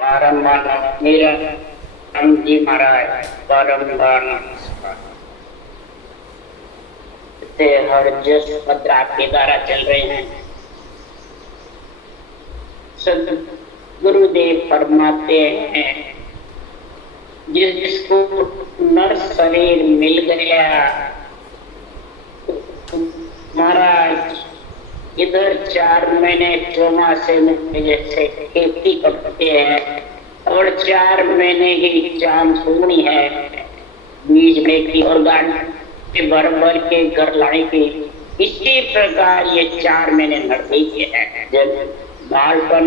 बारम्बार मेरा राम जी महाराज बारम्बार हर जस पत्र आपके द्वारा चल रहे हैं। सदगुरुदेव फरमाते हैं जिसको नर शरीर मिल गया महाराज इधर 4 महीने चौमासे में जैसे खेती करते हैं और 4 महीने की जान सोनी है बीज में की और गाड़ी भर भर के घर लाने की। इसी प्रकार ये 4 महीने लड़ने के हैं। जब बालपन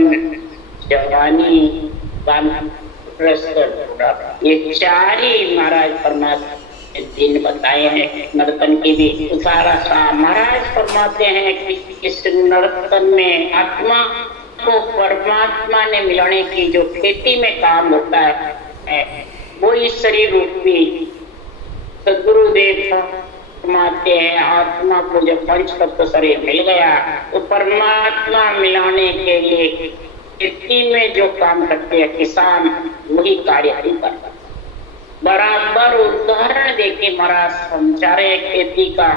जवानी ये 4 ही महाराज परमात्मा दिन बताए हैं। नर्तन की भी सारा सा महाराज फरमाते हैं कि इस नर्तन में आत्मा को परमात्मा ने मिलाने की जो खेती में काम होता है वो इस शरीर रूपी सदगुरुदेव फरमाते हैं। आत्मा को जब पंच तत्व शरीर मिल गया तो परमात्मा मिलाने के लिए खेती में जो काम करते हैं किसान वही कार्य नहीं करता। बराबर उदाहरण देके महाराज समझा रहे खेती का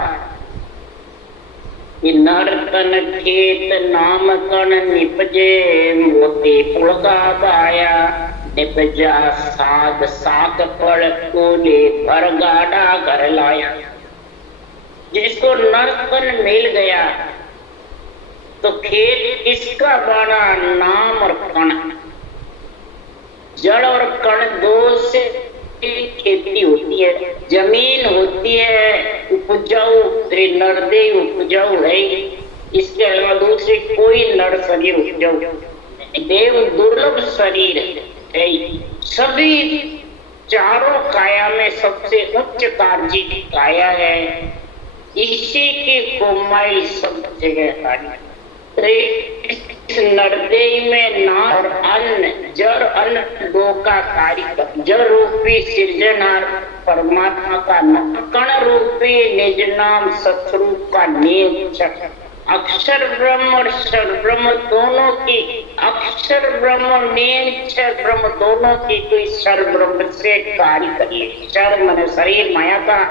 नर्तन खेत नाम कण निपजे मोती पुलगा पाया निपजा साग साग पड़ कोले भर गाड़ा घर लाया। जिसको नर्तन मिल गया तो खेत किसका बना नाम और कण। जड़ और कण दो से खेती होती है। जमीन होती है उपजाऊ नरदे उपजाऊ है। इसके अलावा दूसरी कोई नर शरीर उपजाऊ देव दुर्लभ शरीर है। सभी चारों काया में सबसे उच्च कार्य काया है। इसी की कोमाई सब जगह नरदेह में नार अन्न जड़ अन्न दो का कार्य जड़ रूपी सृजनहार परमात्मा का कण रूपी निज नाम सत्स्वरूप का नियंत्रक अक्षर ब्रह्म और क्षर ब्रह्म दोनों की अक्षर ब्रह्म और नियंत्र ब्रह्म दोनों की कोई क्षर ब्रह्म से कार्य करिए। क्षर मन शरीर माया का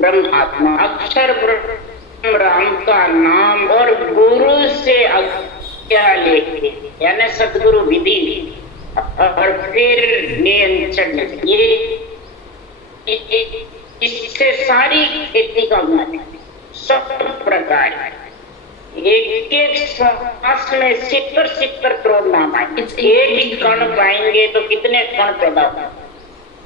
ब्रह्म आत्मा अक्षर ब्रह्म राम का नाम और गुरु से आज्ञा लेके यानी सदगुरु विधि और फिर नियंत्रण ये इससे सारी खेती का सब प्रकार एक एक श्वास में 70 करोड़ नाम आए। एक ही कण पाएंगे तो कितने कण पैदा होगा।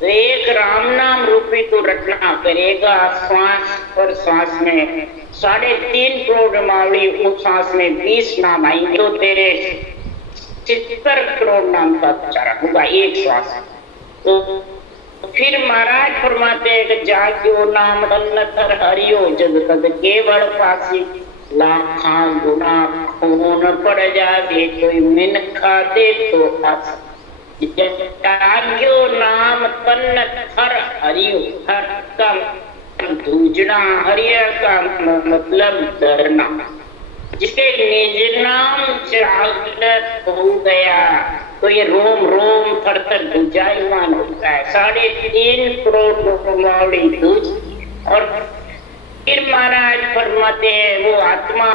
तो एक राम नाम रूपी तो रटना करेगा श्वास पर श्वास में 3.5 करोड़ मावड़ी उस सांस में 20 नाम आएंगे तो तेरे 70 करोड़ नाम का उच्चारण होगा एक श्वास। तो फिर महाराज फरमाते हैं कि जाग्यो नाम तन्न थर हरियो जग तद केवल पासी लाखा गुना खून पड़ जावे कोई मिन खा दे तो पास। जाग्यो नाम तन्न थर हरियो हर का दूजना हरिया का मतलब डरना। जिसके निज नाम जागृत हो गया तो ये रोम रोम थर थर दूजायमान होता है। 3.5 करोड़ मावड़ी दूज। और फिर महाराज फरमाते हैं वो आत्मा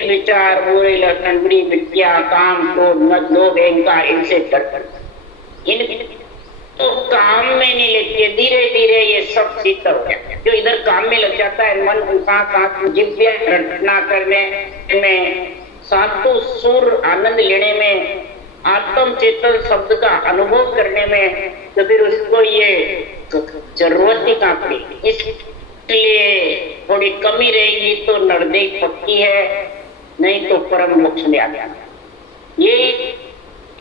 विचार बुरे लक्षण बुरी विद्या काम क्रोध मद लोभ अहंकार इनसे डर इन तो काम में नहीं लेती है। धीरे धीरे ये सब सिद्ध हो गया। जो इधर काम में लग जाता है मन सांस जिव्या रटना करने में सातों सुर आनंद लेने में आत्म चेतन शब्द का अनुभव करने में तो फिर उसको ये जरूरत ही कहाँ पड़ी। इसलिए थोड़ी कमी रहेगी तो नरदेह पक्की है नहीं तो परम मोक्ष में आ गया। ये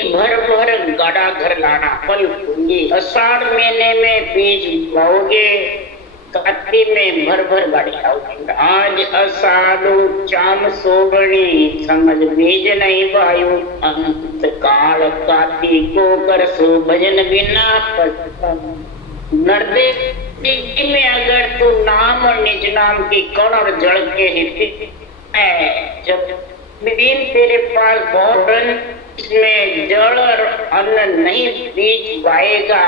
भर भर गाड़ा घर लाना फल होंगे। आषाढ़ महीने में बीज बोओगे कार्तिक में भर भर गाड़ी आओगे। आज आषाढ़ चाम सोबणी समझ बीज नहीं वायु अंत काल कार्तिक को कर सो भजन बिना नरदेह में अगर तू नाम और निज नाम की कण और जड़ के हित है जब दिन तेरे पास बहुत इसमें जड़ और अन्न नहीं बीज पाएगा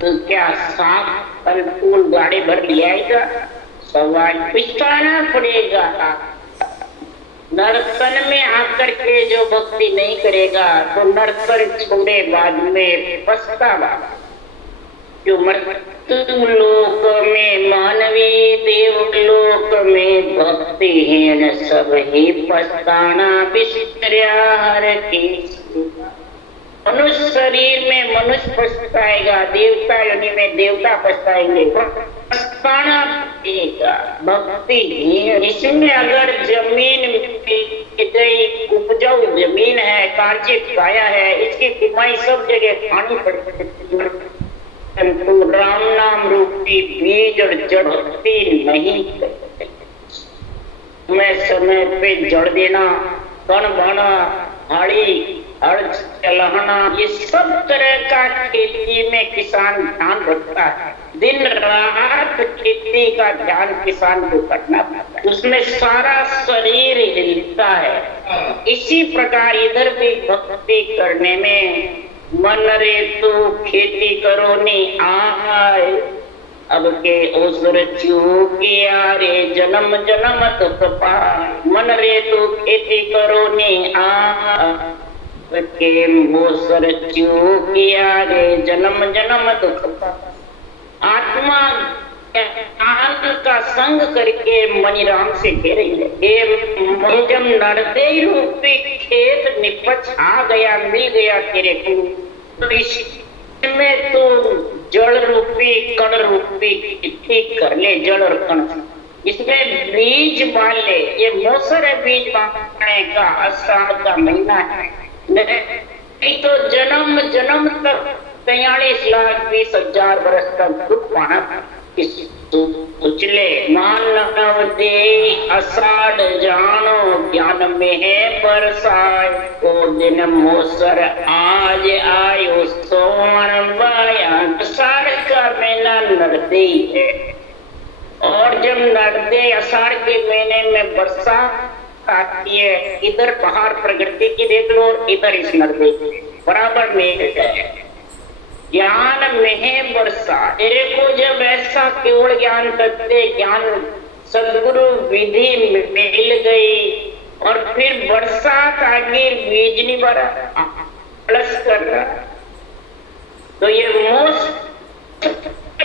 तो क्या सांप फल फूल गाड़ी भर ले आएगा? सवाल पछताना पड़ेगा। नर्तन में आकर के जो भक्ति नहीं करेगा तो नर्तन छोड़े बाद में पछतावा। जो मृत्यु लोक में मानवी देवलोक में भक्तिहीन सब ही पछताना बिस्तरिया हर की। मनुष्य शरीर में मनुष्य पछताएगा, देवता योनि में देवता पछताएंगे, पछताना पड़ेगा। भक्तिहीन इसमें अगर जमीन उपजाऊ जमीन है, कार्जित काया है, इसकी कमाई सब जगह खानी पड़ती, राम नाम रूपी बीज और जड़ भक्ति नहीं करते। समय पे जड़ देना, कण बना, हाड़ी हड़ चलाना, ये सब तरह का खेती में किसान ध्यान रखता है। दिन रात खेती का ध्यान किसान को करना पड़ता है, उसमें सारा शरीर हिलता है। इसी प्रकार इधर भी भक्ति करने में मन रे तू खेती करो नी आए, अब के ओसर चूकिया रे जन्म जन्म दुख पाए। मन रे तू खेती करो नी आए, के ओसर चूकिया रे जन्म जन्म दुख पाए। आत्मा ज्ञान का संग करके मणिराम से कह रही है, जब नरदे रूपी खेत निपट आ गया, मिल गया तेरे को, तो इसमें तो जड़ रूपी कण रूपी ठीक कर ले, जड़ और कण। इसमें बीज बांध ले, ये मौसर है बीज बांधने का, आषाढ़ का महीना है। नहीं तो जन्म जन्म तक 43,20,000 वर्ष तक दुख पाना। उचले मानव दे आषाढ़ जानो, ज्ञान में है बरसाए, ओ दिन मोसर आज आयो सोमन बाया। आषाढ़ का महीना नरदे है, और जब नरदे आषाढ़ के महीने में वर्षा आती है, इधर पहाड़ प्रकृति की देख लो और इधर इस नरदे बराबर में है। ज्ञान में है वर्षा, तेरे को जब ऐसा केवल ज्ञान करते, ज्ञान सदगुरु विधि मिल गई, और फिर बरसात आगे बीज नहीं भरा, प्लस कर रहा, तो ये मोस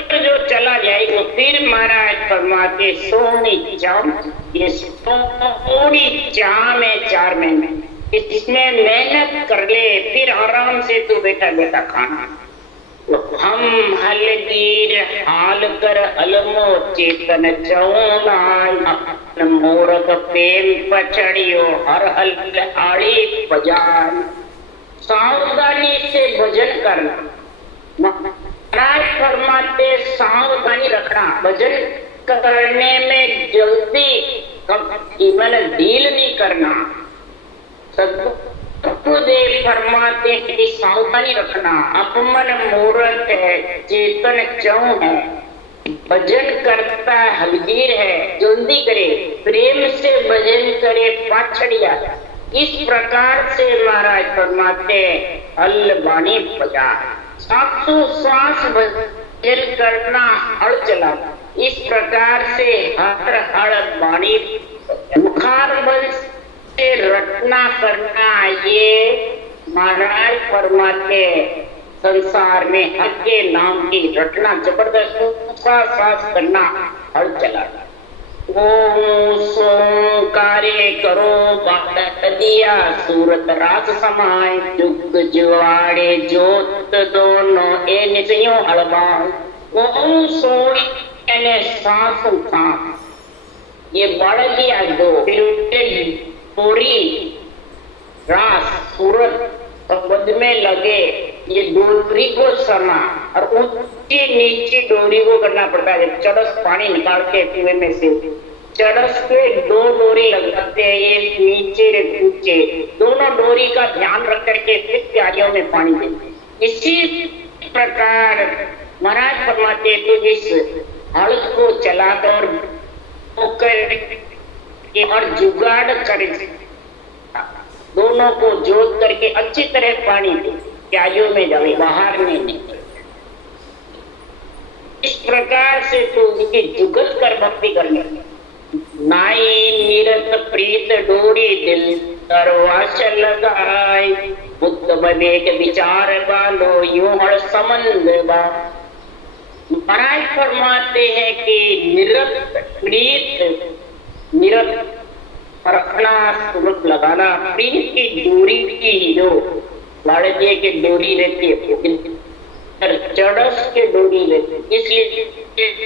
जो चला जाएगा। फिर महाराज फरमाते सोनी चाम, ये थोड़ी चाम है 4 महीने, इसमें मेहनत कर ले, फिर आराम से तू बैठा बैठा खाना। हम हलगीर हाल कर अलमो चेतन चौलाय, मूर्ख प्रेम पछड़ियो हर हल आड़ी बजान। सावधानी से भजन करना, महाराज फरमाते सावधानी रखना, भजन करने में जल्दी मन ढील नहीं करना। सदगुरुदेव फरमाते हैं कि सावधानी रखना, अपमन मूर्ख है, चेतन चौ है, भजन करता हलगीर है, जल्दी करे, प्रेम से भजन करे पाछड़िया। इस प्रकार से महाराज फरमाते हल बाणी बजा, श्वास भजन करना, हल चला। इस प्रकार से हर हर बाणी मुखार बल से रटना करना, ये महाराज फरमाते संसार में हक के नाम की रटना जबरदस्त सांस करना, हल चला। ओम सोम कार्य करो बात दिया, सूरत रात समाय, जुग जुआड़े जोत दोनों ए निजयों हड़बाई। ओम सोई यानी सांस सांस, ये बढ़ गया दो, पूरी रास सूरत संबंध में लगे, ये डोरी को समा, और ऊंची नीची डोरी को करना पड़ता है। चरस पानी निकाल के कुएं में से, चरस पे 2 डोरी लगाते हैं, ये नीचे ऊंचे, दोनों डोरी का ध्यान रख करके फिर क्यारियों में पानी देते। इसी प्रकार महाराज फरमाते तो इस हल को चलाकर और जुगाड़ करे, दोनों को जोत करके अच्छी तरह पानी दे, प्याजों में डाले, बाहर नहीं निकले। इस प्रकार से तो उनकी जुगत कर भक्ति करने, नाई निरत प्रीत डोरी दिल तरवास लगाए, बुद्ध विवेक विचार बालो यूं हर संबंध बा। महाराज फरमाते हैं कि निरत प्रीत, निरत रखना, सुरत लगाना, प्रीत की डोरी की जो लाड़िये की डोरी रहती है, चढ़स के डोरी रहती है, इसलिए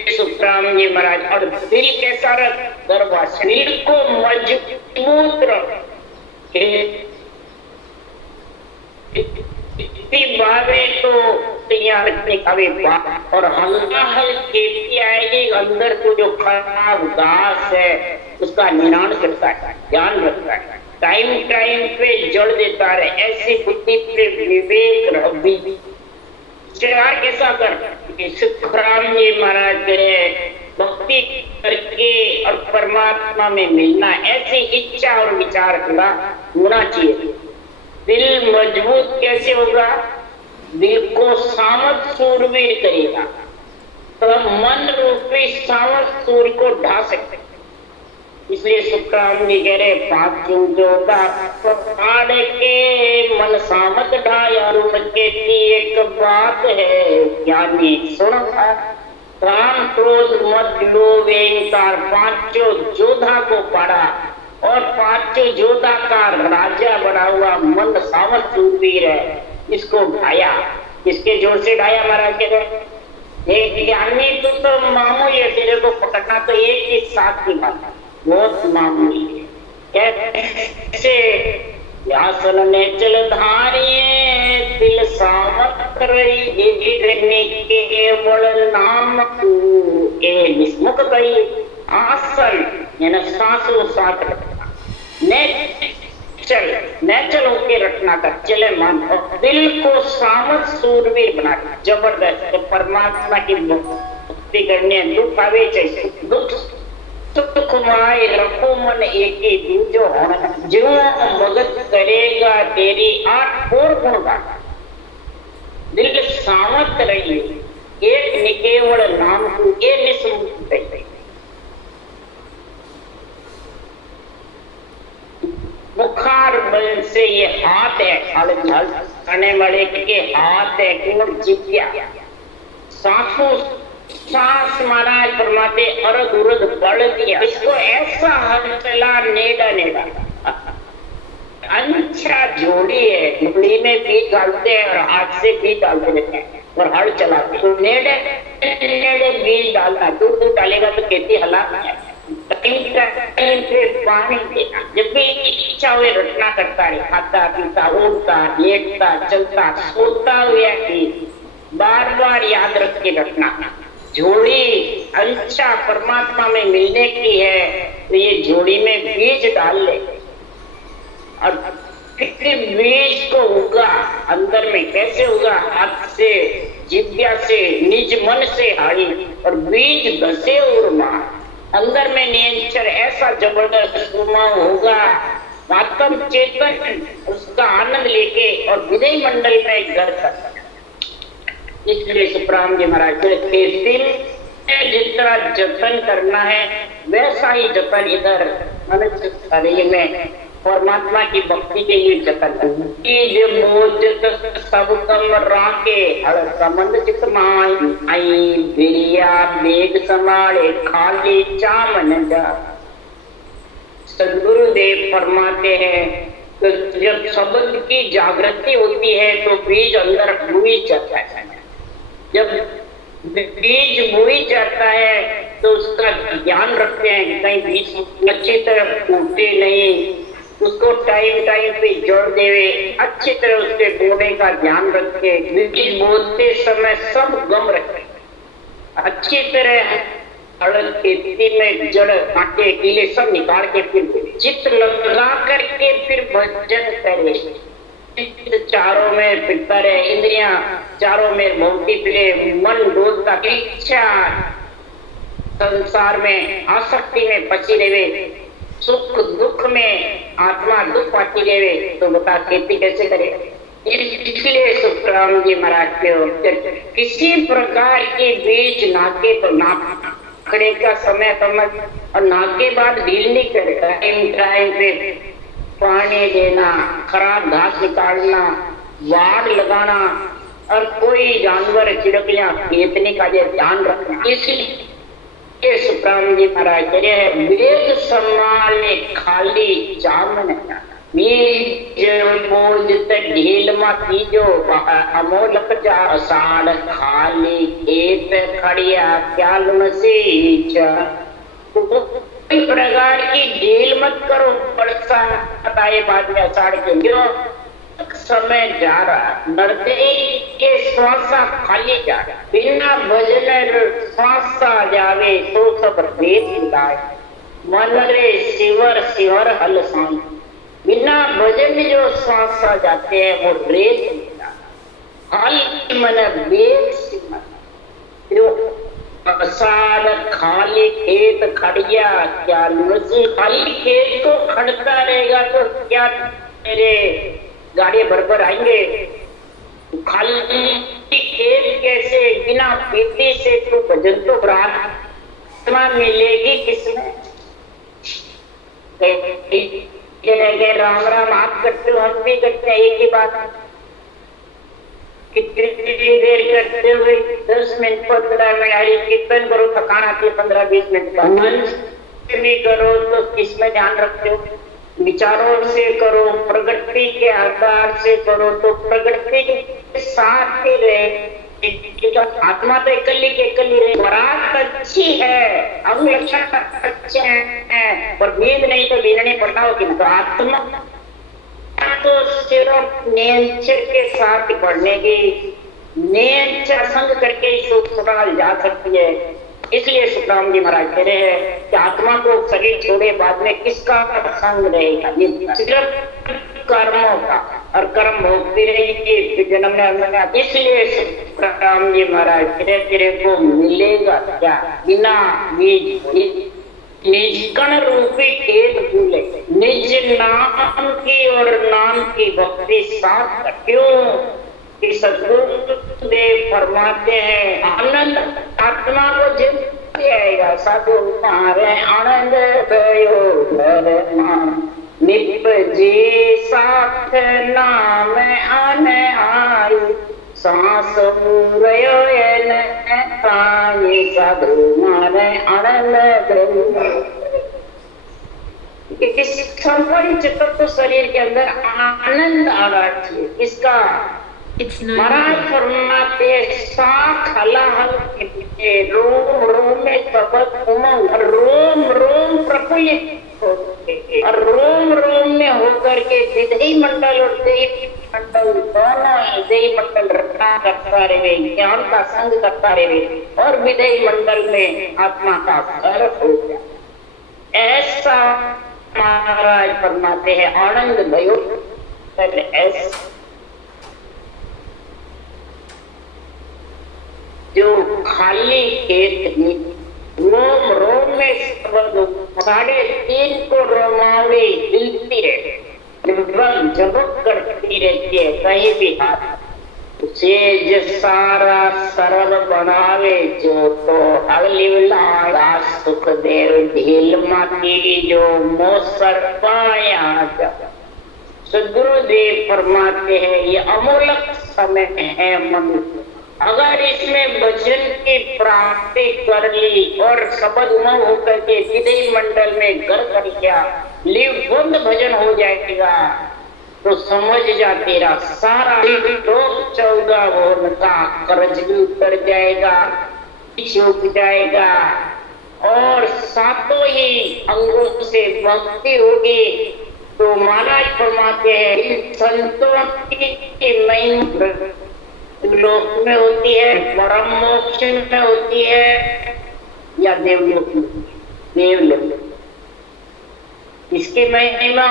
सुखराम जी महाराज। और दिल कैसा रख, दरबार दिल को मजबूत रख, बावे तो तैयार रखने का भी बात। और हल्का खेती आएगी, अंदर को जो खराब घास है उसका निराण करता है, ध्यान रखता है, टाइम टाइम पे जड़ देता है। ऐसी बुद्धि पे विवेक रखी, कैसा कर सुखराम जी महाराज भक्ति करके और परमात्मा में मिलना, ऐसी इच्छा और विचार का होना चाहिए। दिल मजबूत कैसे होगा, दिल को सामर्थ सूरवीर करेगा, तो मन रूपी सामर्थ सूर्य को ढा सकते। इसलिए सुखराम जी कह रहे पाप जोदा फाड़ के मन सामत ढाया, उनके एक बात है ज्ञानी सुन, काम क्रोध मत लोभ अहंकार पांचों जोधा को पड़ा, और पांचों जोधा का राजा बना हुआ मन सामत सूरवीर है, इसको ढाया। किसके जोर से ढाया महाराज कह रहे, एक ज्ञानी तो मामूली है, तेरे को पकड़ना तो एक ही साथ की बात है, बहुत मामूली है। कैसे व्यासन ने चल धारिये दिल सामत रही, केवल नाम ए निस्मुख गई, आसन यानी सांसों साथ रखना, नेचल होके रखना का चले मन, और दिल को सामत सूरवीर बनाना। जबरदस्त परमात्मा की भक्ति करने, दुख आवे चाहिए, दुख सुख माए रखो मन एक ही दूजो होना, जो भगत करेगा तेरी आठ और गुण गाना। दिल सामत रहिए, एक निकेवल नाम को ये निस्मुख रहिए। बुखार बल से ये हाथ है, हल करने वाले के हाथ है, केवल जिज्ञा सांसों सांस महाराज फरमाते अरद उरद बढ़ दिया, इसको ऐसा हल चला नेड़ा नेड़ा। अच्छा जोड़ी है, झोड़ी में बीज डालते हैं और हाथ से बीज डालते रहते हैं और हल चलाते, तो नेड़े नेड़े बीज डालना, दूर दूर डालेगा तो खेती हलाक है। पानी देना, जब भी इच्छा हुए रटना करता है, खाता पीता उठता लेटता चलता सोता हुआ कि बार बार याद रख के रखना। झोड़ी अच्छा परमात्मा में मिलने की है, तो ये झोड़ी में बीज डाल ले, और कितने बीज को उगा अंदर में, कैसे उगा, हाथ से जिज्ञा से निज मन से हारी, और बीज धसे और मार, अंदर में नियंत्रण ऐसा जबरदस्त होगा, आत्म चेतन उसका आनंद लेके और विदय मंडल में घर तक। इसलिए सुखराम जी महाराज के दिल जितना जतन करना है, वैसा ही जतन इधर मनुष्य शरीर में परमात्मा की भक्ति के लिए जतन सब कम राके हर संबंध चित आई बिरिया बेग संभाले खाली चामन जा। सदगुरुदेव फरमाते हैं तो जब शब्द की जागृति होती है तो बीज अंदर बुई जाता है। जब बीज बुई जाता है तो उसका ध्यान रखते हैं कहीं बीज अच्छी तरह फूटे नहीं, उसको टाइम टाइम पे जोड़ देवे, अच्छी तरह उसके बोने का ध्यान रखे, बीज बोते समय सब गम रखे, अच्छी तरह अड़ल खेती में जड़ कांटे कीले सब निकाल के फिर चित्त लगा करके फिर भजन करे। चारों में फिरता रहे, इंद्रियां चारों में भौंकती फिरे, मन डोलता, इच्छा संसार में आसक्ति में बची रहे, सुख दुख में आत्मा दुख पाती रहे तो बता खेती कैसे करे। इसलिए सुखराम जी महाराज के किसी प्रकार के बीज नाके पर नाकड़े का समय समझ और नाके बाद ढील नहीं करे। टाइम पे पानी देना, खराब घास निकालना, वाड़ लगाना और कोई जानवर चिड़कियां खेतने का ध्यान रखना। इसलिए सुखराम जी महाराज करे वेद संभाले खाली जामन बीज बोझ ढील माती जो अमोलक जा असाड़ खाली खेत खड़िया क्या लुणसी कोई प्रकार की ढील मत करो। वर्षा बताए बाद में अषाढ़ के क्यों समय जा रहा, नरते के श्वासा खाली जा रहा, बिना भजन श्वासा जावे तो सब भेद गाय मन रे शिवर शिवर हल साई। बिना भजन जो श्वासा जाते हैं वो रेत हल मन वेद सिमर जो असार खाली खेत खड़िया क्या लुझी। खाली खेत को खड़ता रहेगा तो क्या मेरे गाड़ी भर आएंगे। खाली खेत कैसे बिना पीती से तो भजन तो प्रार्थना मिलेगी किसमें। राम राम आप करते हो हम भी करते हैं एक ही बात। कितनी देर करते हुए 10 मिनट 15 मिनट कीर्तन करो थकान आती है 15-20 मिनट मन से भी करो तो किसमें ध्यान रखते हो। विचारों से करो, प्रगति के आधार से करो तो प्रगति के साथ ही रहे। आत्मा तो एकली के एकली रहे। बरात अच्छी है, अंग लक्षण अच्छे हैं पर बीज नहीं तो बीजने पड़ता हो कि तो आत्मा तो सिर्फ नेचर के साथ पढ़ने की नेचर संग करके ही सुधार जा सकती है। इसलिए सुखराम जी महाराज कह रहे हैं कि आत्मा को शरीर छोड़े बाद में किसका संग रहेगा, ये सिर्फ कर्मों का और कर्म भोगती रहेगी जन्म। इसलिए सुखराम जी महाराज तेरे को मिलेगा क्या बिना बीज निजकण रूपी खेत भूले निज नाम की और नाम की भक्ति साथ क्यों कि सदगुरु देव फरमाते हैं आनंद आत्मा को जिंदा आएगा। साधु मारे आनंद निपजे साथ नाम आने आई सांस साधु मारे आनंद। संपूर्ण चित्त तो शरीर के अंदर आनंद आना चाहिए। इसका महाराज फरमाते साख हलाहल रोम रोम में सबक उमंग रोम रोम प्रफुल्लित और रोम रोम में होकर के विधेय मंडल और देवी मंडल दोनों देवी मंडल रखना करता रहे, ज्ञान का संग करता रहे और विधेय मंडल में आत्मा का घर हो गया। ऐसा महाराज फरमाते हैं आनंद भयो ऐसा जो खाली खेत में रोम रोम में 3.5 को रोमावली हिलती रहती है, झपक करती रहती है कहीं भी हाथ उसे सारा सरल बनावे जो तो अगली सुख देव ढील माती जो मोसर पाया। सदगुरुदेव फरमाते हैं ये अमूलक समय है मनुष्य अगर इसमें भजन की प्राप्ति कर ली और शब्द उमंग होकर के विधेय मंडल में घर कर गया लिवबंद भजन हो जाएगा तो समझ जा तेरा सारा रोग 14 भवन का कर्ज भी उतर जाएगा, छूट जाएगा और सातों ही अंगों से भक्ति होगी। तो महाराज फरमाते हैं संतों की महिमा लोक में होती है, परम मोक्ष में होती है या देवलोक में। देवलोक इसकी महिमा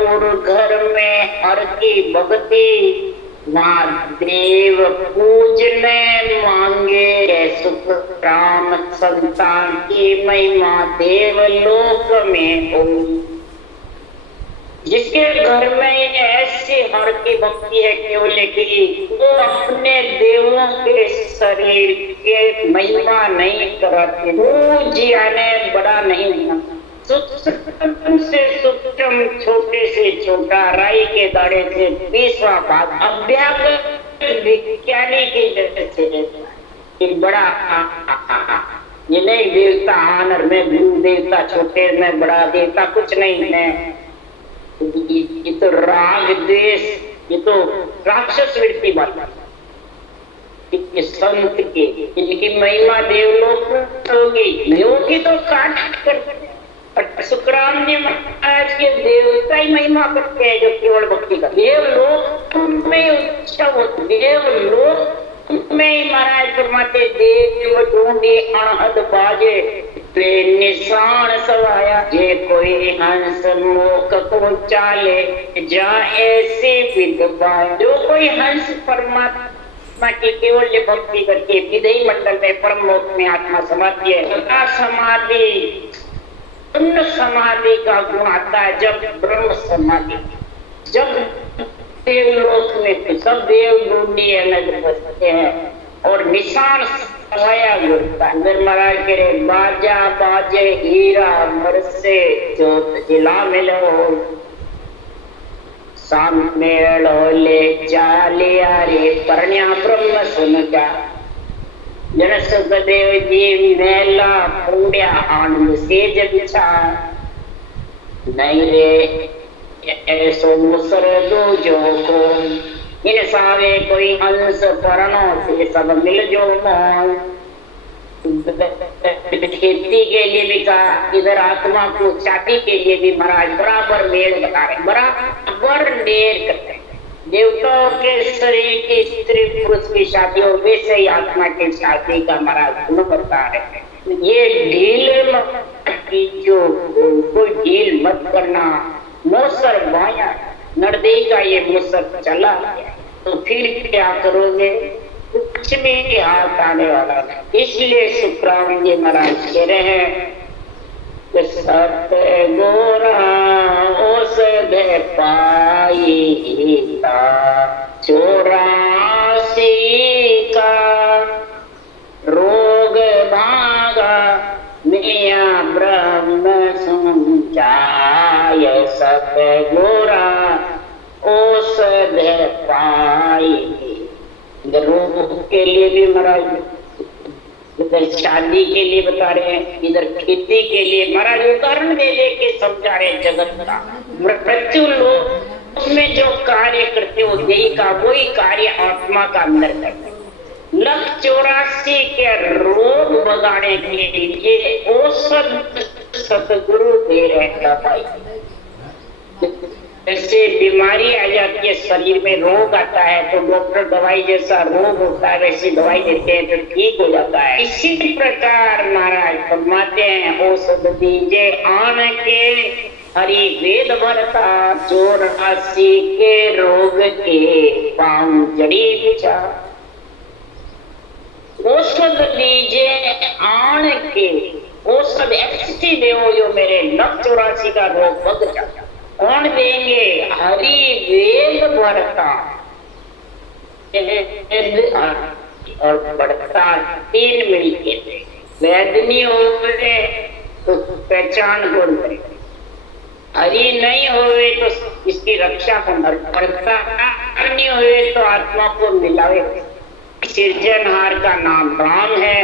और घर में हर की भक्ति महादेव पूजने मांगे सुख राम संतान की महिमा देवलोक में हो। जिसके घर में ऐसी हर की भक्ति है केवल की वो अपने देवों के शरीर के महिमा नहीं करते, पूज यानी बड़ा नहीं होना, सूक्ष्म से सूक्ष्म छोटे से छोटा राई के दाने से 20वां भाग अभ्यागत विज्ञानी की जगह से बड़ा ये नहीं देवता आनर में गुरु देवता छोटे में बड़ा देवता कुछ नहीं है। ये तो राग द्वेष, ये तो राक्षस वृत्ति वाला संत के इनकी महिमा देवलोक होगी होगी तो काट कर सुखराम जी महाराज के देवता ही महिमा करते हैं जो केवल भक्ति का देवलोक में उत्सव होते, देवलोक में ही महाराज फरमाते देव ढूंढे अनहद बाजे निशान सवाया जे कोई हंस मोक को चाले जा ऐसे विधवा। जो कोई हंस परमात्मा की केवल भक्ति करके विधेय मंडल में परम लोक में आत्मा समाधि है। समाधि उन समाधि का गुण आता है जब ब्रह्म समाधि, जब देवलोक में सब देव ढूंढी अलग बसते हैं और निशान सवाया गिरता है। महाराज कह रहे बाजा बाजे हीरा बरसे जोत जिला मिलो साम मेलो ले चालिया रे परण्या ब्रह्म सुन जा। जन सुखदेव जी मेला पूड्या आनंद सेज बिछा नहीं रे ऐसो मुसर दो जो को इन सावे कोई हंस परनो से सब मिल जो मोन। खेती के लिए भी कहा, इधर आत्मा को छाती के लिए भी महाराज बराबर मेल बता रहे, बराबर मेल करते हैं। देवताओं के शरीर की स्त्री पुरुष की शादी हो वैसे ही आत्मा के शादी का महाराज गुण बता रहे हैं। ये ढील जो कोई ढील मत करना, मोसर बाया नर्दे का ये मुसर चला तो फिर क्या करोगे, कुछ भी हाथ आने वाला नहीं। इसलिए सुखराम जी महाराज कह रहे हैं सत्य गोरा औषध पाई 84 का रोग भागा मिया ब्रह्म समझाय। सत्य गोरा औषध पाई। रोग के लिए भी महाराज, इधर शादी के लिए बता रहे हैं, इधर खेती के लिए महाराज उदाहरण दे दे के समझा रहे जगत का। मृत्यु लोग उसमें जो कार्य करते हो यही का वही कार्य आत्मा का अंदर करते। 184 के रोग भगाने के लिए औषध सतगुरु दे रहे हैं भाई। जैसे बीमारी आ जाती है, शरीर में रोग आता है तो डॉक्टर दवाई जैसा रोग होता है वैसी दवाई देते हैं तो ठीक हो जाता है। इसी प्रकार महाराज फरमाते हैं औषध दीजिए आन के हरि वेद भरता 84 के रोग के पांव जड़ी बिछा। औषध दीजिए आन के, औषध ऐसी देवो जो मेरे 84 का रोग भग जाता। कौन देंगे? हरि वेद भरता और बढ़ता 3 मिलके वेदनी होवे तो पहचान गुण करे, हरि नहीं होवे तो इसकी रक्षा को बढ़ता नहीं होवे तो आत्मा को मिलावे। सृजनहार का नाम राम है,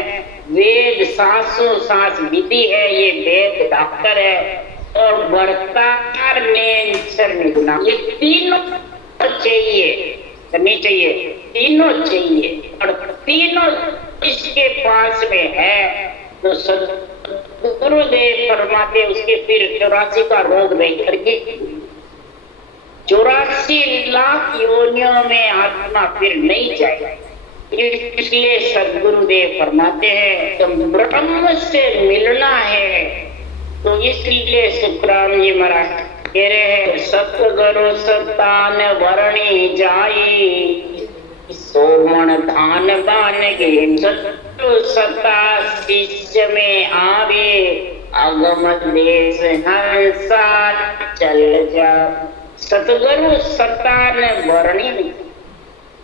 वेद सांसों सांस विधि है, ये वेद डॉक्टर है और बढ़तार नेचर निगुना। ये तीनों चाहिए, करनी चाहिए, तीनों चाहिए और तीनों इसके पास में है तो गुरुदेव फरमाते उसके फिर 84 का रोग नहीं करके 84 लाख योनियों में आत्मा फिर नहीं जाएगा। इसलिए सदगुरुदेव फरमाते हैं तो ब्रह्म से मिलना है तो इसलिए सुखराम जी महाराज कह रहे सतगुरु सतान वरणी जाई, सोमन धान बान के सतु सता शिष्य में आवे, अगम देश हंसा चल जा। सतगुरु सतान वरणी,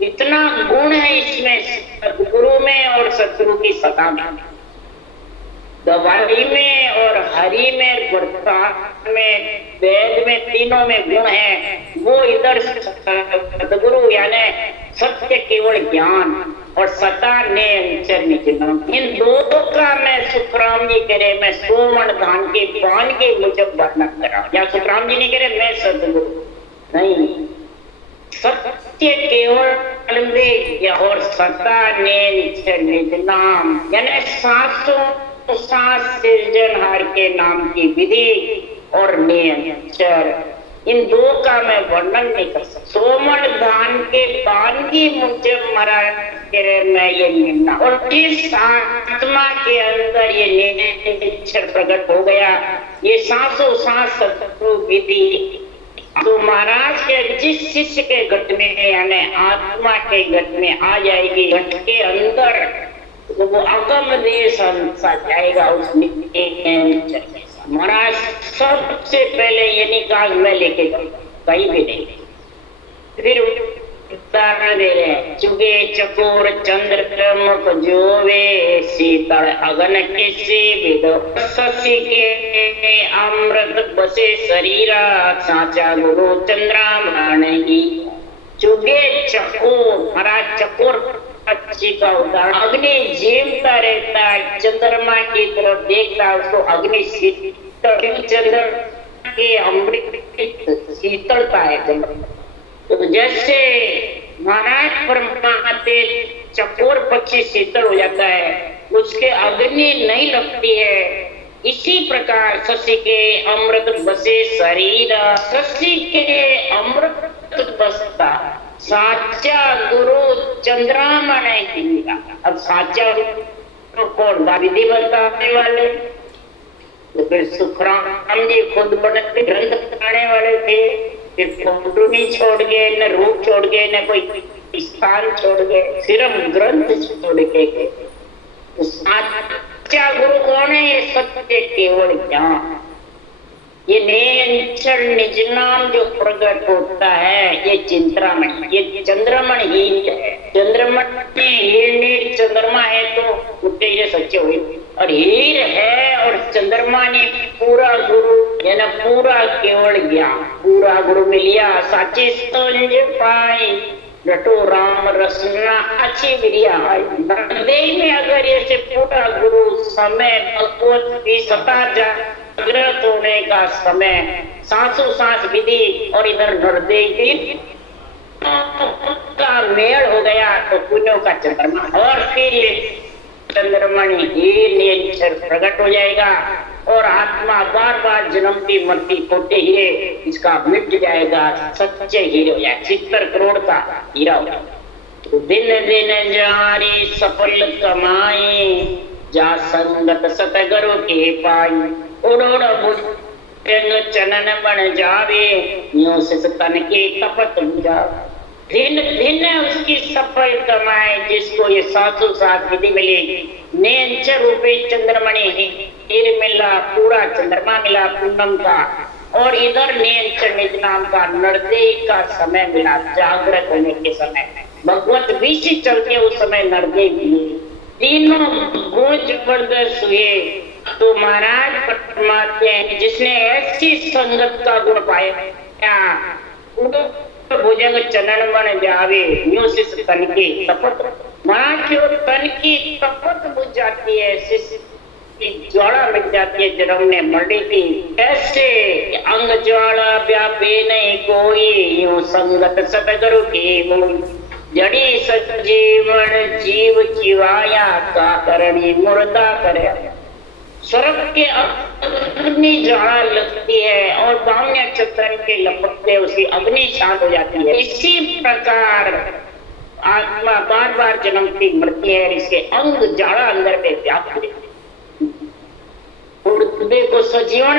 इतना गुण है इसमें, सतगुरु में और सतगुरु की सता में, दवाई में और हरि में, वर्तमान में, वेद में, तीनों में गुण है। वो इधर सतगुरु यानी सत्य केवल ज्ञान और सता ने इन दो का मैं सुखराम जी कह रहे मैं सोमन धान के पान के मुझे वर्णन करा, या सुखराम जी नहीं कह रहे मैं सतगुरु नहीं, सत्य केवल और सता ने नाम यानी सांसों सांस सृजनहार के नाम की विधि और नियंत्रण, इन दो का मैं वर्णन नहीं कर सकता। सोमन धान के पान की मुझे मरा करे मैं ये निर्णय, और जिस आत्मा के अंदर ये नियंत्रण प्रकट हो गया, ये सांसों सांस सतगुरु विधि तो महाराज के जिस शिष्य के घट में यानी आत्मा के घट में आ जाएगी, घट के अंदर तो वो अगम देश सा जाएगा उस महाराज। सबसे पहले ये निकाल मैं लेके जाऊंगा, कहीं भी नहीं। फिर उदाहरण दे रहे चुगे चकोर चंद्र मुख जोवे, शीतल अगन किसी विदो, शशि के अमृत बसे शरीरा, साचा गुरु चंद्रामण की। चुगे चकोर, महाराज चकोर पक्षी का उदाहरण, अग्नि जीवता रहता है, चंद्रमा की तरफ देखता उसको अग्नि शीतल, चंद्र के अमृत शीतलता है चंद्रमा। तो जैसे महाराज परमात्मा चकोर पक्षी शीतल हो जाता है, उसके अग्नि नहीं लगती है, इसी प्रकार शशि के अमृत बसे शरीर, शशि के अमृत बसता साचा गुरु चंद्रमा नहीं दिया। अब साचा तो कौन विधि बताने वाले, तो फिर सुखराम जी खुद बने ग्रंथ बनाने वाले थे, फिर फोटो नहीं छोड़ गए, न रूप छोड़ गए, न कोई स्थान छोड़ गए, सिर्फ ग्रंथ छोड़ के गए। तो साचा गुरु कौन है? ये सत्य केवल ज्ञान, ये नियंत्रण निज नाम जो प्रकट होता है, ये चिंतामण, ये चंद्रमण ही है। चंद्रमण में हीर चंद्रमा है तो उठे ये सच्चे हुए, और हीर है और चंद्रमा ने पूरा गुरु यानी पूरा केवल ज्ञान, पूरा गुरु मिल लिया। साची स्तंज पाई रटो राम रसना अच्छी विरिया, हृदय में अगर ऐसे पूरा गुरु समय भगवत की सता जा जागृत होने का समय, सांसों सांस विधि और इधर हृदय की का मेल हो गया तो पुण्यों का चंद्रमा, और फिर चंद्रमणि ही नियंत्रण प्रकट हो जाएगा, और आत्मा बार बार जन्मती मरती होते ही इसका मिट जाएगा, सच्चे हीरे हो जाए, 70 करोड़ का हीरा हो जाएगा। दिन दिन जारी सफल कमाई, जा संगत सतगुरु के पाई, उड़ोड़ भुजंग चनन बन जावे, यूं से तन के तपत बुझा। दिन दिन उसकी सफल कमाए, जिसको ये सासु साथ विधि मिली, नेंचर रूपे चंद्रमणि हीर मिला, पूरा चंद्रमा मिला पूनम का, और इधर नेंचर निज नाम का नरदेय का समय मिला, जागृत होने के समय भगवत विषय चलते उस समय नरदेय मिले, तीनों गुण जबरदस्त हुए। तो महाराज परमात्मा हैं जिसने ऐसी संगत का गुण पाया, भुजंग चनन बन जावे, यूं शिष तन की तपत, महाराज की तन की तपत बुझ जाती है, शिष्य की ज्वाला मिट जाती है, जन्म ने मरने की। ऐसे अंग ज्वाला व्यापे नहीं कोई, यूं संगत सतगुरु की मोई, जड़ी सजीवन जीव जीवाया, का करणी मुर्दा करे। स्वर्ग के अग्नि ज्वाला लगती है और बामने चतन के लपकते उसी अग्नि शांत हो जाती है। इसी प्रकार आत्मा बार बार जन्मती मरती है, इसके अंग ज्वाला अंदर में व्याप्त देखो सजीवन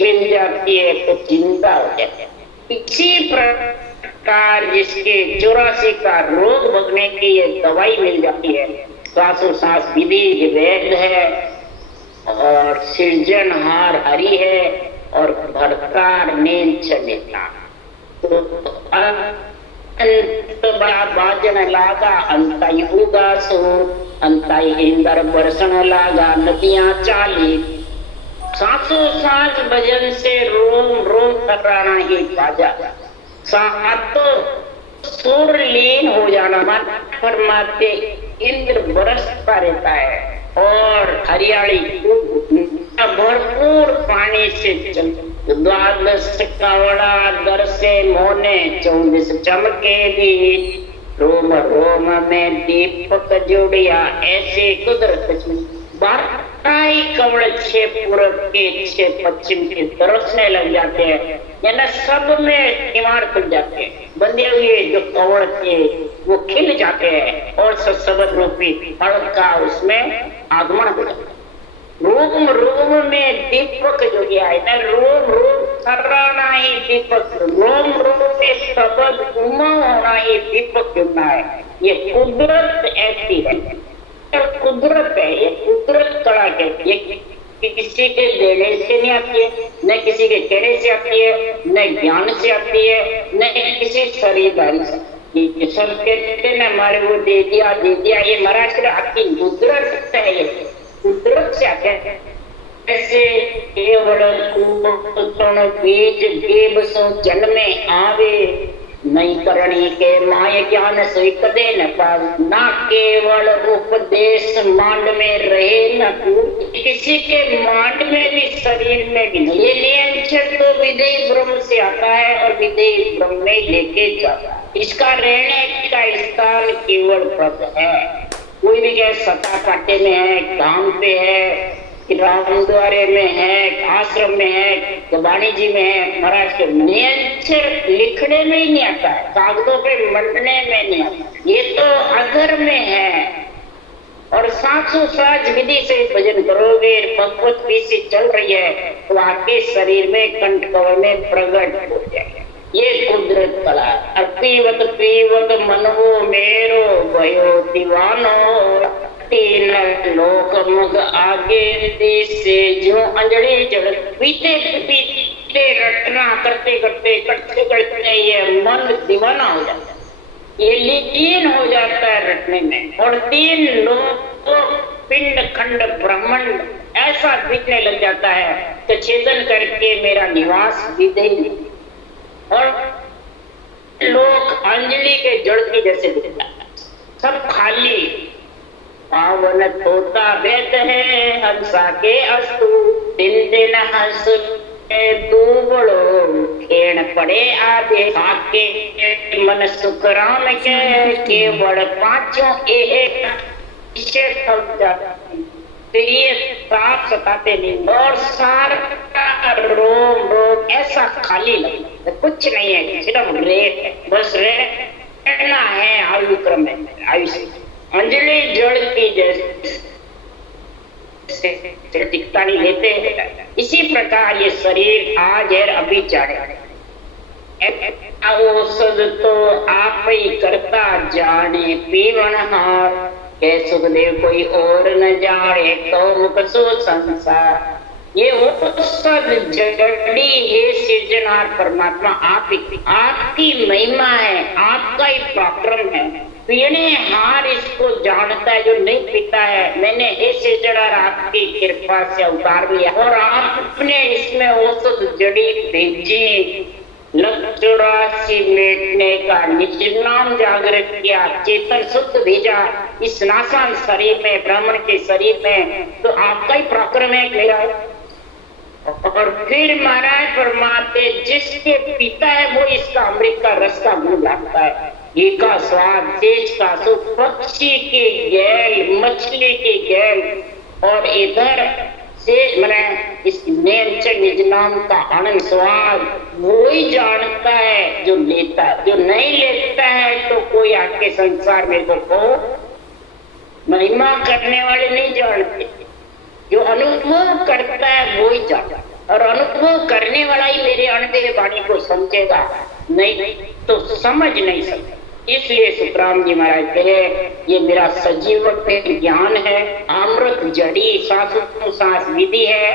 मिल जाती है तो चिंता हो जाती है। इसी प्रकार जिसके 84 का रोग भगने की ये दवाई मिल जाती है, श्वासोश्वास विधि वेद है और सृजनहार हरि है और भरतार नींद चलेता। तो अंत बड़ा बाजन लागा, अंताई उगासो, अंताई इंदर बरसन लागा, नदियां चाली। श्वासोश्वास भजन से रोम रोम थर्राना ही बाजा, सातों सुर लीन हो जाना, मन परमात्मा इंद्र बरसता रहता है और हरियाली भरपूर पानी से चल। द्वादश कवड़ा दरसे मोने 24 चमके भी, रोम रोम में दीपक जुड़िया, ऐसे कुदरत 12 कवड़ 6 पूरब के 6 पश्चिम की तरसने लग जाते हैं, यानी सब में इमारत खुल जाते हैं, बंधे हुए जो कवड़ थे वो खिल जाते हैं और सत्सबद रूपी फल का उसमें आगमन हो जाता है। रूम रूम में दीपक जो गया है, रूम रूम सर्राना ही दीपक, रोम रोम से शब्द उमा होना ही दीपक जुड़ना है। ये कुदरत ऐसी है, कुदरत है, ये कुदरत कला कहती है। किसी के देने से नहीं आती है, न किसी के कहने से आती है, न ज्ञान से आती है, न किसी शरीरदारी से। ये सब कहते हैं हमारे वो दे दिया, ये महाराष्ट्र आपकी कुदरत है, ये कुदरत से आते हैं। ऐसे केवल बीज गेबसों जन्मे आवे, नहीं करणी के माय ज्ञान सोई कदे न पाव, ना केवल उपदेश मांड में रहे न किसी के मांड में भी शरीर में भी नहीं। ये नियंत्रण तो विदेह ब्रह्म से आता है और विदेह ब्रह्म में लेके जाता है। इसका रहने का स्थान केवल पद है। कोई भी क्या सता काटे में है, धाम पे है, राम द्वारे में है, आश्रम में है, वाणिजी में है, महाराज नियंत्रण लिखने में ही नहीं आता है, कागजों पे मंडने में नहीं आता। ये तो अगर में है और श्वासोश्वास विधि से भजन करोगे, भगवत विधि चल रही है तो आपके शरीर में कंठ कवर में प्रकट हो जाएगा। ये कुदरत कला। पीवत पीवत मनवो मेरो भयो दीवानो, तीन लोक मुग आगे से जो अंजलि जड़, पीते पीते रटना करते करते करते करते ये मन दीवाना हो जाता है, ये लीन हो जाता है रटने में। और 3 लोक पिंड खंड ब्रह्मांड ऐसा दिखने लग जाता है कि छेदन करके मेरा निवास विदे, और लोक अंजलि के जड़ की जैसे दिखता है, सब खाली। पावन तोता वेद है हंसा के अस्तु, दिन दिन हंस दूबड़ो खेण पड़े आधे, आके मन सुख राम के केवल 5 एक तो ये साफ सताते नहीं। और सारा रोम रोम ऐसा खाली लगता है, कुछ नहीं है, सिर्फ रेत है, बस रहना है आयु क्रम में, आयुष्य अंजलि जड़ की जैसे दिखता नहीं लेते हैं। इसी प्रकार ये शरीर आज है अभी जाने, औषध तो आप ही करता जाने पीवनहार, के सुखदेव कोई और न जाने तो मुख सो संसार। ये औषध जड़ी है सृजनहार परमात्मा आप ही, आपकी महिमा है, आपका ही पराक्रम है। पीने हार इसको जानता है जो नहीं पीता है। मैंने ऐसे जड़ा आपकी कृपा से अवतार लिया और आपने इसमें औषध जड़ी भेजी, लक्ष्य 84 मिटने का निज नाम जागृत किया, चेतन शुद्ध भेजा इस नासान शरीर में, ब्राह्मण के शरीर में, तो आपका ही पराक्रम है मेरा। और फिर महाराज परमात्मा जिसके पीता है वो इसका अमृत का रस का गुण लाता है, घी का स्वाद, तेज का सुख, पक्षी के गैल, मछली के गैल, और इधर से मैंने इस निज नाम का आनंद स्वाद वो ही जानता है जो लेता है। जो नहीं लेता है तो कोई आपके संसार में तो महिमा करने वाले नहीं जानते। जो अनुभव करता है वो ही जाता, और अनुभव करने वाला ही मेरे अणदेह वाणी को समझेगा, नहीं तो समझ नहीं सकता। इसलिए सुखराम जी महाराज कहे ये मेरा सजीव ज्ञान है, अमृत जड़ी सांस विधि है,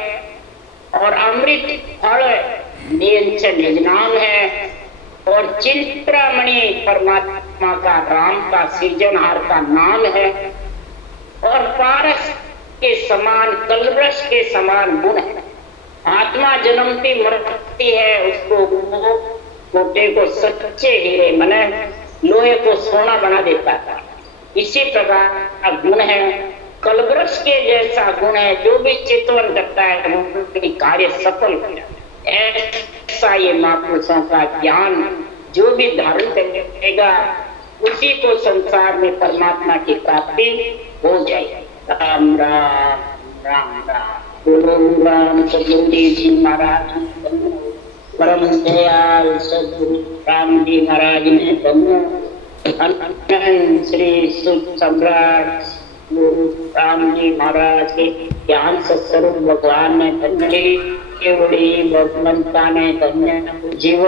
और अमृत फल निज नाम है, और चिंतामणि परमात्मा का राम का सृजनहार का नाम है, और पारस के समान कलवृक्ष के समान गुण है। आत्मा जन्मती मरती है, उसको मोटे को सच्चे हीरे मने लोहे को सोना बना देता था। इसी प्रकार का गुण है, कलवृक्ष के जैसा गुण है, जो भी चितवन करता है वो कार्य सफल हो जाता है। ऐसा ये महापुरुषों का ज्ञान जो भी धारण करेगा उसी को संसार में परमात्मा की प्राप्ति हो जाएगी। राम राम राम राम। बोलो राम सदगुरु जी महाराज, परम दयाल सदगुरु राम जी महाराज ने श्री सुख सम्राट गुरु राम जी महाराज के ज्ञान सत्स्वरूप भगवान ने धन्य भगवंता ने धन्य जीव